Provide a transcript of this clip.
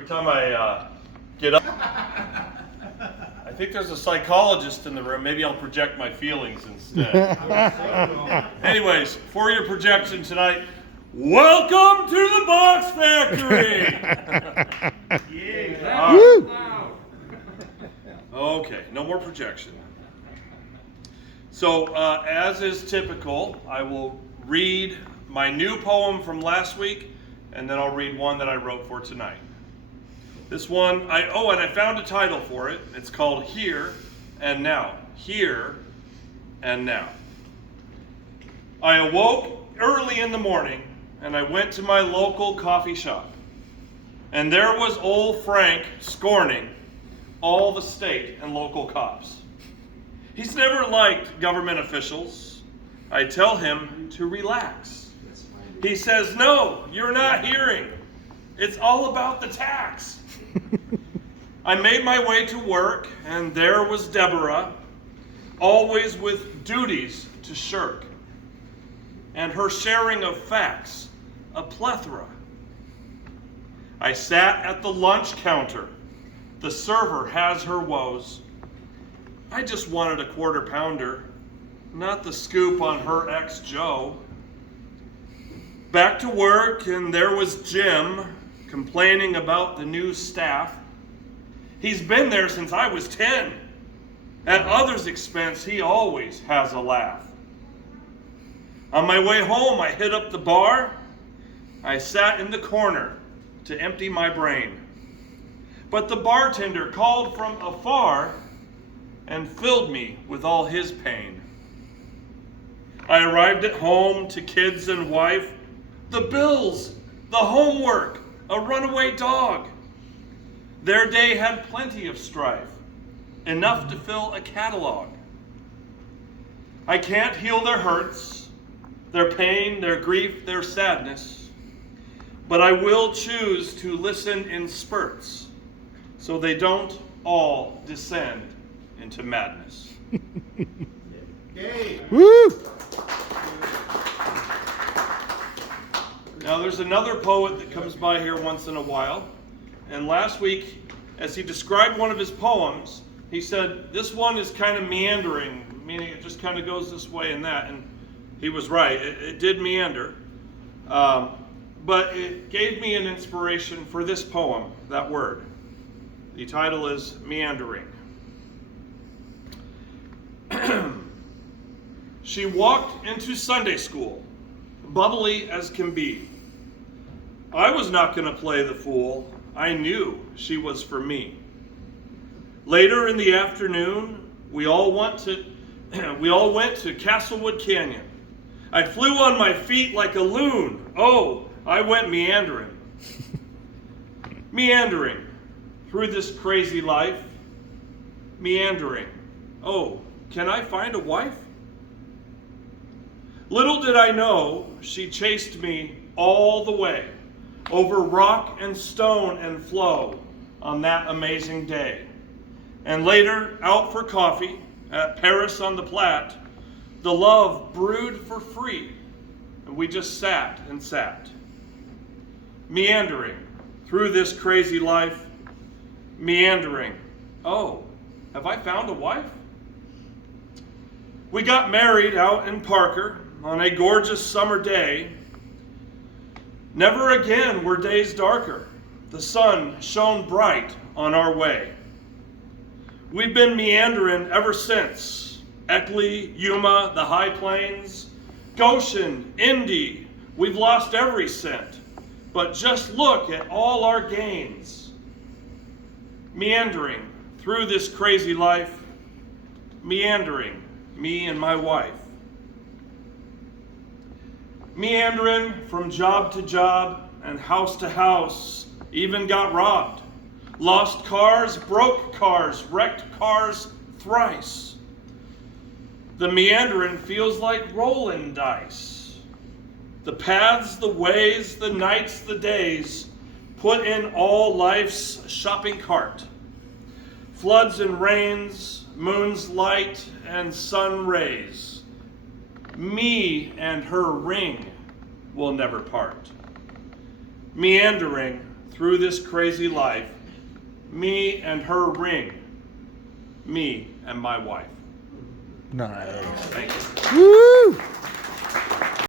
Every time I get up, I think there's a psychologist in the room. Maybe I'll project my feelings instead. Anyways, for your projection tonight, welcome to the Box Factory! Okay, no more projection. So, as is typical, I will read my new poem from last week, and then I'll read one that I wrote for tonight. This one, and I found a title for it. It's called Here and Now. Here and Now. I awoke early in the morning, and I went to my local coffee shop. And there was old Frank scorning all the state and local cops. He's never liked government officials. I tell him to relax. He says, no, you're not hearing. It's all about the tax. I made my way to work, and there was Deborah, always with duties to shirk, and her sharing of facts, a plethora. I sat at the lunch counter. The server has her woes. I just wanted a quarter pounder, not the scoop on her ex Joe. Back to work, and there was Jim, complaining about the new staff. He's been there since I was 10. At others' expense, he always has a laugh. On my way home, I hit up the bar. I sat in the corner to empty my brain. But the bartender called from afar and filled me with all his pain. I arrived at home to kids and wife, the bills, the homework, a runaway dog. Their day had plenty of strife, enough to fill a catalog. I can't heal their hurts, their pain, their grief, their sadness, but I will choose to listen in spurts so they don't all descend into madness. Yay. Woo! Now there's another poet that comes by here once in a while, and last week, as he described one of his poems, he said, this one is kind of meandering, meaning it just kind of goes this way and that, and he was right, it did meander, but it gave me an inspiration for this poem, that word. The title is Meandering. She walked into Sunday school, bubbly as can be. I was not going to play the fool. I knew she was for me. Later in the afternoon, we all went to Castlewood Canyon. I flew on my feet like a loon. Oh, I went meandering. Meandering through this crazy life. Meandering. Oh, can I find a wife? Little did I know she chased me all the way, over rock and stone and flow on that amazing day. And later, out for coffee at Paris on the Platte, the love brewed for free, and we just sat and sat. Meandering through this crazy life, meandering. Oh, have I found a wife? We got married out in Parker on a gorgeous summer day. Never again were days darker. The sun shone bright on our way. We've been meandering ever since. Eckley, Yuma, the High Plains, Goshen, Indy, we've lost every cent. But just look at all our gains. Meandering through this crazy life, meandering, me and my wife. Meandering from job to job and house to house, even got robbed. Lost cars, broke cars, wrecked cars thrice. The meandering feels like rolling dice. The paths, the ways, the nights, the days, put in all life's shopping cart. Floods and rains, moon's light and sun rays. Me and her ring will never part. Meandering through this crazy life, me and her ring, me and my wife. Nice. Thank you. Woo!